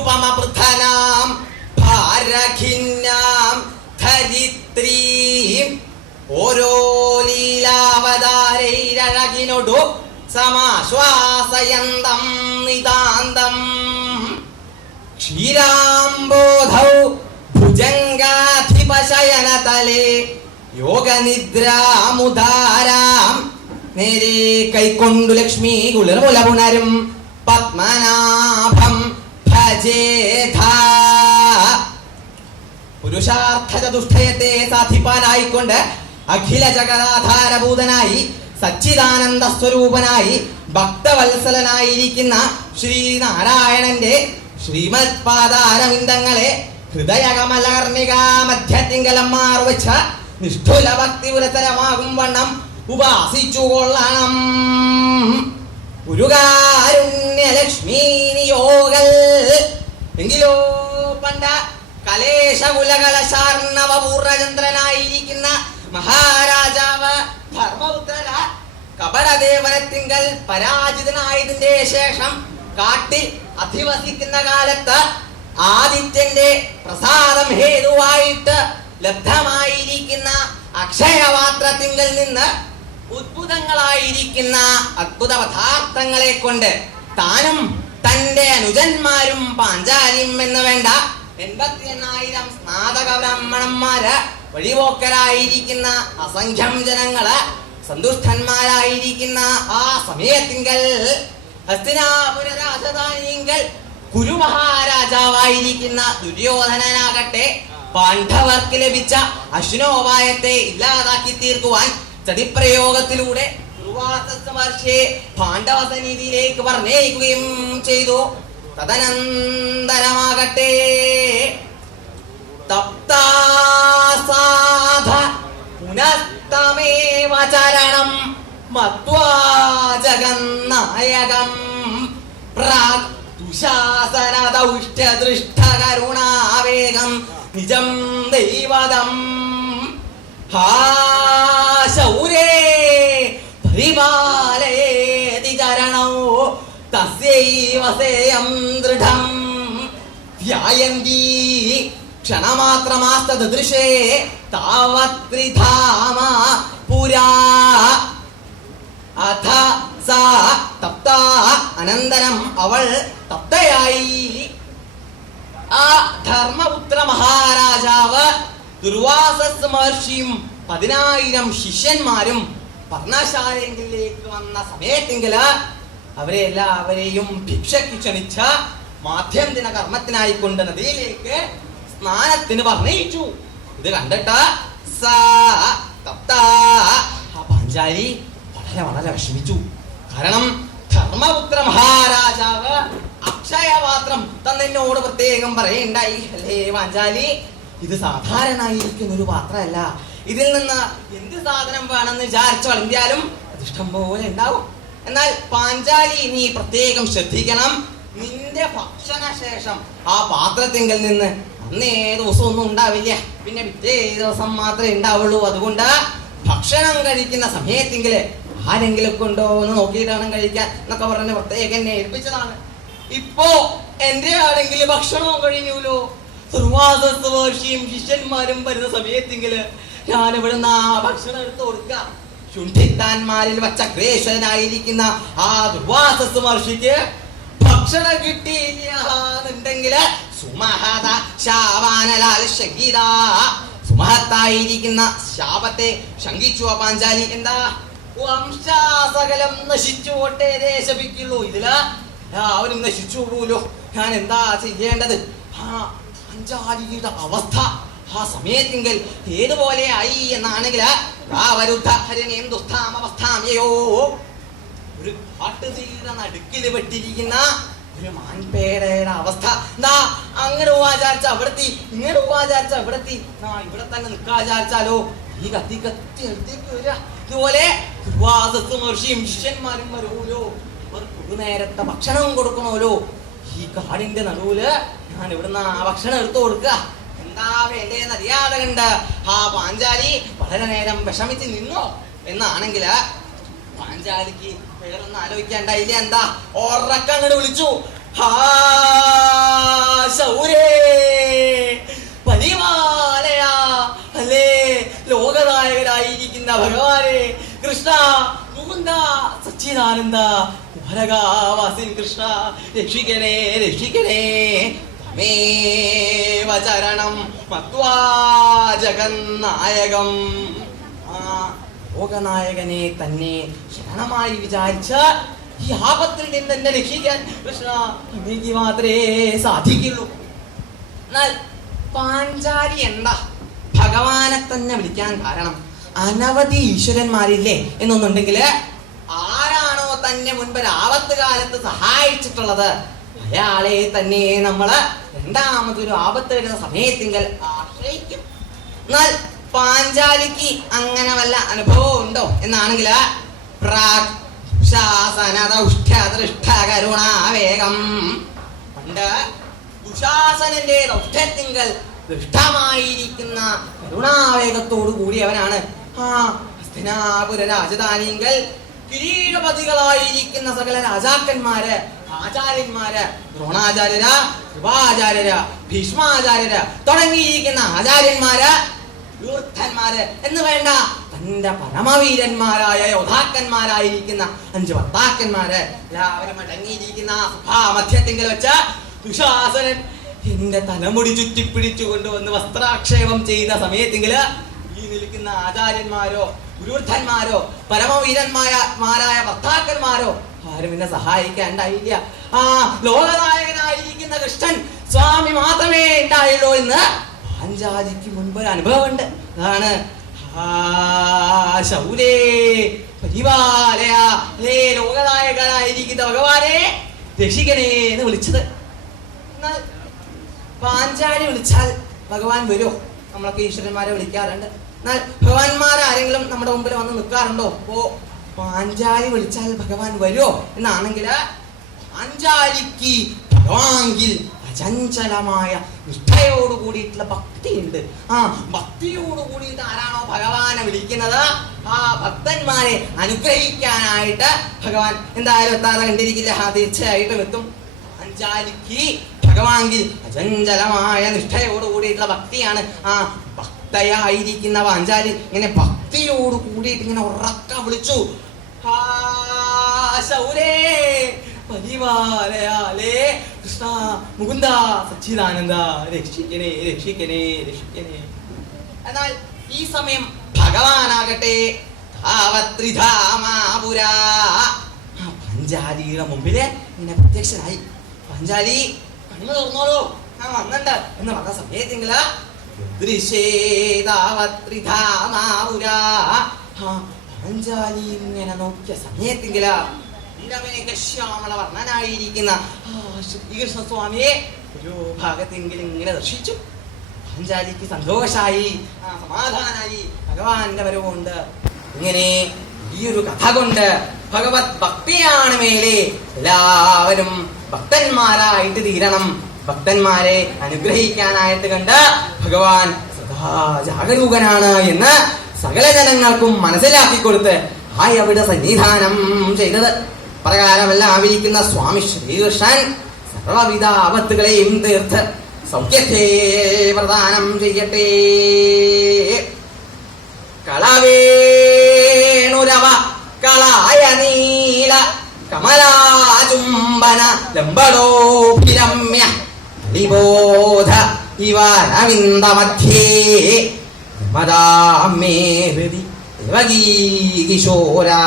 നിരുപമവൃദ്ധനാം ഭാരഖിന്യാം ധരിത്രീം ഓരോ ലീലാവതാരൈരഴകിനൊടു സമാശ്വാസയന്തം നിതാന്തം ക്ഷീരാംബോധൗ ഭുജംഗാധിപശയനതലേ യോഗനിദ്രാമുദാരാം നേരെ കൈക്കൊണ്ടു ലക്ഷ്മി കുളിർമുല പുണരും പത്മനാഭം ഭജേധ. പുരുഷാർത്ഥ ചതുഷ്ടയത്തെ സാധിപ്പാനായിക്കൊണ്ട് അഖില ജഗദാധാരഭൂതനായി സച്ചിദാനന്ദ സ്വരൂപനായി ഭക്തവത്സലനായിരിക്കുന്ന ശ്രീനാരായണന്റെ ശ്രീമത് പാദാരവിന്ദങ്ങളെ ഹൃദയകമലകർണികാ മധ്യത്തിങ്കലം മാറുവച്ച നിഷ്ഠുല ഭക്തി പുരതരമാകും വണ്ണം ഉപാസിച്ചു കൊള്ളണം. ഗുരുകാരുണ്യലക്ഷ്മീ നിയോഗൽ എങ്കിലോ പണ്ട കലേശകുലകലശാർണവപൂർണചന്ദ്രനായിരിക്കുന്ന മഹാരാജാവ് ധർമ്മപുത്രര കപടദേവനത്തിങ്കൽ പരാജിതനായതിന്റെ ശേഷം കാട്ടിൽ അധിവസിക്കുന്ന കാലത്ത് ആദിത്യന്റെ പ്രസാദം ഹേതുവായിട്ട് ലബ്ധമായിരിക്കുന്ന അക്ഷയപാത്രത്തിങ്കൽ നിന്ന് ഉദ്ഭുതങ്ങളായിരിക്കുന്ന അദ്ഭുത പദാർത്ഥങ്ങളെ കൊണ്ട് താനും തന്റെ അനുജന്മാരും പാഞ്ചാലിയും എന്ന് വേണ്ട 88,000 സ്നാതക ബ്രാഹ്മണന്മാര് വഴിപോക്കരായിരിക്കുന്ന അസംഖ്യം ജനങ്ങള് സന്തുഷ്ടന്മാരായിരിക്കുന്ന ആ സമയത്തിങ്കൽ ഹസ്തിനാപുര രാജധാനിയിങ്കൽ കുരുമഹാരാജാവായിരിക്കുന്ന ദുര്യോധനനാകട്ടെ പാണ്ഡവർക്ക് ലഭിച്ച അശ്വിനോപായത്തെ ഇല്ലാതാക്കി തീർക്കുവാൻ ചതിപ്രയോഗത്തിലൂടെ ദുർവാസമഹർഷിയെ പാണ്ഡവ സന്നിധിയിലേക്ക് പറഞ്ഞേക്കുകയും ചെയ്തു. തദനന്തരമാകട്ടെ തപ്താസാധ പുനസ്തമേവ ചരണം മത്വാ ജഗന്നായകം പ്രാഗ് ദുശാസനദൗഷ്ടദൃഷ്ടകരുണാവേഗം നിജം ദൈവതം ഹാ ശൗരേ പരിപാലയേതി ചരണോ തസ്യൈവ സേയം ദൃഢം ധ്യായന്തി ക്ഷണമാത്രമാസ്തദൃശേ താവത്രിധാമ പുരാ അഥ സാ തപ്ത. അനന്തരം അവൾ തപ്തയായി. ആ ധർമ്മപുത്ര മഹാരാജാവ് ദുർവാസസ് മഹർഷിയും 10,000 ശിഷ്യന്മാരും പർണശാലയിലേക്ക് വന്ന സമയത്തെങ്കില് അവരെ എല്ലാവരെയും ഭിക്ഷയ്ക്ക് ക്ഷണിച്ച മാധ്യന്തിന കർമ്മത്തിനായിക്കൊണ്ട് നദിയിലേക്ക് സ്നാനത്തിന് പറഞ്ഞയിച്ചു. ഇത് കണ്ടിട്ട് പാഞ്ചാലി വളരെ വളരെ വിഷമിച്ചു. കാരണം ധർമ്മപുത്ര മഹാരാജാവ് അക്ഷയപാത്രം തന്നോട് പ്രത്യേകം പറയണ്ടായി, അല്ലേ പാഞ്ചാലി, ഇത് സാധാരണയായിരിക്കുന്ന ഒരു പാത്രമല്ല. ഇതിൽ നിന്ന് എന്ത് സാധനം വേണമെന്ന് വിചാരിച്ചു വളമ്പിയാലും അത് ഇഷ്ടം പോലെ ഉണ്ടാവും. എന്നാൽ പാഞ്ചാലി, നീ പ്രത്യേകം ശ്രദ്ധിക്കണം. നിന്റെ ഭക്ഷണ ശേഷം ആ പാത്രത്തിങ്കിൽ നിന്ന് അന്നേ ദിവസം ഒന്നും ഉണ്ടാവില്ല, പിന്നെ പിറ്റേ ദിവസം മാത്രമേ ഉണ്ടാവുള്ളൂ. അതുകൊണ്ട് ഭക്ഷണം കഴിക്കുന്ന സമയത്തെങ്കില് ആരെങ്കിലും കൊണ്ടോ എന്ന് നോക്കിയിട്ടാണ് കഴിക്കാൻ എന്നൊക്കെ പറഞ്ഞ് പ്രത്യേകം എന്നെ ഏൽപ്പിച്ചതാണ്. ഇപ്പോ എന്റെ ആരെങ്കിലും ഭക്ഷണവും കഴിഞ്ഞൂലോ. ദുർവാസസ്വർഷിയും ശിഷ്യന്മാരും വരുന്ന സമയത്തെങ്കില് ഞാൻ ഇവിടുന്ന് ആ ഭക്ഷണം എടുത്ത് കൊടുക്കാം. ശുണ്ഠിത്താന്മാരിൽ വച്ചക്രേശ്വരനായിരിക്കുന്ന ആ ദുർവാസസ് മഹർഷിക്ക് ഭക്ഷണം കിട്ടിയില്ലെങ്കില് സുമഹത ശാവാനലാൽ ശങ്കീത, സുമഹത്തായിരിക്കുന്ന ശാപത്തെ ശങ്കിച്ചു ആ പാഞ്ചാലി. എന്താ, വംശാസകലം നശിച്ചു പോട്ടെ, ദേശപിക്കുള്ളൂ. ഇതില് അവരും നശിച്ചു പോലോ, ഞാൻ എന്താ ചെയ്യേണ്ടത്? ആ പാഞ്ചാലിയുടെ അവസ്ഥ ആ സമയത്തെങ്കിൽ ഏതുപോലെ ആയി എന്നാണെങ്കിൽ ഒരു കാട്ടുതീയുടെ നടുക്കില് പെട്ടിരിക്കുന്ന ഒരു മാൻപേടയുടെ അവസ്ഥ. എന്താ, അങ്ങനെ ഉവാചാരിച്ച അവിടെത്തി, ഇങ്ങനെ ഉവാചാരിച്ച അവിടെത്തി, ഇവിടെ തന്നെ നിൽക്കാചാരിച്ചാലോ ഈ കത്തി കത്തി അടുത്തേക്ക് വരിക. ഇതുപോലെ മഹർഷിയും ശിഷ്യന്മാരും വരൂലോ, അവർക്ക് ഒരു നേരത്തെ ഭക്ഷണം കൊടുക്കണമല്ലോ. ഈ കാടിന്റെ നടുവില് ഞാൻ ഇവിടുന്ന് ആ ഭക്ഷണം എടുത്തു കൊടുക്കുക. എന്താ വേണ്ടേന്ന് അറിയാതെ കണ്ട് ആ പാഞ്ചാലി വളരെ നേരം വിഷമിച്ച് നിന്നോ എന്നാണെങ്കില് പാഞ്ചാലിക്ക് വേറൊന്നും ആലോചിക്കാണ്ടായില്ല. എന്താ, ഉറക്കങ്ങട് വിളിച്ചു, ശൗരേ പരിപാലയ അല്ലേ ലോകനായകനായിരിക്കുന്ന ഭഗവാനെ കൃഷ്ണ മുകുന്ദ സച്ചിദാനന്ദ ദ്വാരകാവാസിൻ കൃഷ്ണ രക്ഷിക്കണേ രക്ഷിക്കണേ ത്വമേവ ചരണം മത്വാ ജഗന്നായകം. ലോകനായകനെ തന്നെ ശരണമായി വിചാരിച്ച് ഈ ആപത്തിൽ നിന്ന് എന്നെ രക്ഷിക്കാൻ കൃഷ്ണ എനിക്ക് മാത്രമേ സാധിക്കുള്ളൂ. എന്നാൽ പാഞ്ചാലി എന്താ ഭഗവാനെ തന്നെ വിളിക്കാൻ കാരണം? അനവധി ഈശ്വരന്മാരില്ലേ എന്നൊന്നുണ്ടെങ്കിൽ ആരാണോ തന്നെ മുൻപ് ആപത്ത് കാലത്ത് സഹായിച്ചിട്ടുള്ളത് അയാളെ തന്നെ നമ്മള് രണ്ടാമതൊരു ആപത്ത് വരുന്ന സമയത്തിങ്കൽ ആശ്രയിക്കും. എന്നാൽ പാഞ്ചാലിക്ക് അങ്ങനെ വല്ല അനുഭവം ഉണ്ടോ എന്നാണെങ്കിൽ പണ്ട് ദുശാസനന്റെ ദൗഷ്ട്യത്തിങ്കൽ ദൃഷ്ടമായിരിക്കുന്ന കരുണാവേഗത്തോടു കൂടിയവനാണ് ഹസ്തിനാപുര രാജധാനിങ്കൽ കിരീടപതികളായിരിക്കുന്ന സകല രാജാക്കന്മാര്, ആചാര്യന്മാര്, ദ്രോണാചാര്യര, കൃപാചാര്യര, ഭീഷ്മാചാര്യര് തുടങ്ങിയിരിക്കുന്ന ആചാര്യന്മാര്, യൂർദ്ധന്മാര് എന്ന് വേണ്ട തന്റെ പരമവീരന്മാരായ യോദ്ധാക്കന്മാരായിരിക്കുന്ന 5 ഭർത്താക്കന്മാര് എല്ലാവരും അടങ്ങിയിരിക്കുന്ന മധ്യത്തിങ്കൽ വെച്ച് ദുശാസനൻ എന്റെ തലമുടി ചുറ്റിപ്പിടിച്ചു കൊണ്ടുവന്ന് വസ്ത്രാക്ഷേപം ചെയ്ത സമയത്തെങ്കില് ഈ നിൽക്കുന്ന ആചാര്യന്മാരോ ഗുരുർദ്ധന്മാരോ പരമവീരന്മാരായ ഭർത്താക്കന്മാരോ ആരും എന്നെ സഹായിക്കാണ്ടായില്ല. ലോകനായകനായിരിക്കുന്ന കൃഷ്ണൻ സ്വാമി മാത്രമേ ഉണ്ടായുള്ളൂ എന്ന് പാഞ്ചാലിക്ക് മുൻപ് ഒരു അനുഭവമുണ്ട്. അതാണ് ശൗരേ പരിപാലയ ലോകനായകനായിരിക്കുന്ന ഭഗവാനെ രക്ഷിക്കണേ എന്ന് വിളിച്ചത്. എന്നാൽ പാഞ്ചാലി വിളിച്ചാൽ ഭഗവാൻ വരുമോ? നമ്മളൊക്കെ ഈശ്വരന്മാരെ വിളിക്കാറുണ്ട്. എന്നാൽ ഭഗവാന്മാരാരെങ്കിലും നമ്മുടെ മുമ്പിൽ വന്ന് നിൽക്കാറുണ്ടോ? പാഞ്ചാലി വിളിച്ചാൽ ഭഗവാൻ വരുമോ എന്നാണെങ്കിൽ പാഞ്ചാലിക്ക് ഭഗവാങ്കിൽ അചഞ്ചലമായ നിഷ്ഠയോട് കൂടിയിട്ടുള്ള ഭക്തിയുണ്ട്. ഭക്തിയോട് കൂടിയിട്ട് ആരാണോ ഭഗവാനെ വിളിക്കുന്നത് ആ ഭക്തന്മാരെ അനുഗ്രഹിക്കാനായിട്ട് ഭഗവാൻ എന്തായാലും എത്താതെ കണ്ടിരിക്കില്ല. തീർച്ചയായിട്ടും എത്തും. പാഞ്ചാലിക്ക് ഭഗവാങ്കിൽ അചഞ്ചലമായ നിഷ്ഠയോട് കൂടിയിട്ടുള്ള ഭക്തിയാണ്. ഭക്തയായിരിക്കുന്ന പാഞ്ചാലി ഇങ്ങനെ ഭക്തിയോട് കൂടിയിട്ട് ഇങ്ങനെ ഉറക്ക വിളിച്ചു, ശൗരേ പരിവാലയാലേ കൃഷ്ണ മുകുന്ദ സച്ചിദാനന്ദ രക്ഷിക്കണേ രക്ഷിക്കണേ രക്ഷിക്കണേ. എന്നാൽ ഈ സമയം ഭഗവാനാകട്ടെ പാഞ്ചാലിയുടെ മുമ്പില് ഇങ്ങനെ പ്രത്യക്ഷനായി. പാഞ്ചാലി കണ്ണു തുറന്നോളൂ, ഞാൻ വന്നിട്ട് എന്ന് പറഞ്ഞ സമയത്തെങ്കില് പാഞ്ചാലി ഇങ്ങനെ നോക്കിയ സമയത്തെങ്കില് ശ്യാമള വർണ്ണനായിരിക്കുന്ന ശ്രീകൃഷ്ണസ്വാമിയെ ഒരു ഭാഗത്തെങ്കിലും ഇങ്ങനെ ദർശിച്ചു. പാഞ്ചാലിക്ക് സന്തോഷായി, സമാധാനായി. ഭഗവാന്റെ വരവുണ്ട്. ഇങ്ങനെ ഈ ഒരു കഥ കൊണ്ട് ഭഗവത് ഭക്തിയാണ് മേലെ എല്ലാവരും ഭക്തന്മാരായിട്ട് തീരണം. ഭക്തന്മാരെ അനുഗ്രഹിക്കാനായിട്ട് കണ്ട് ഭഗവാൻ സദാ ജാഗരൂകനാണ് എന്ന് സകല ജനങ്ങൾക്കും മനസ്സിലാക്കി കൊടുത്ത് അവിടെ സന്നിധാനം ചെയ്തത് പ്രകാരമെല്ലാമിരിക്കുന്ന സ്വാമി ശ്രീകൃഷ്ണൻ സർവവിധ ആപത്തുകളെയും തീർത്ത് സൗഖ്യത്തെ പ്രദാനം ചെയ്യട്ടെ. കളവേണുരവ കളായ നീല കമലാചുംബന ലംബടോഭിരമ്യ നിബോധ ഇവരവിന്ദ മധ്യേ മദാമേ ഹൃദി ദേവകീ കിശോരാ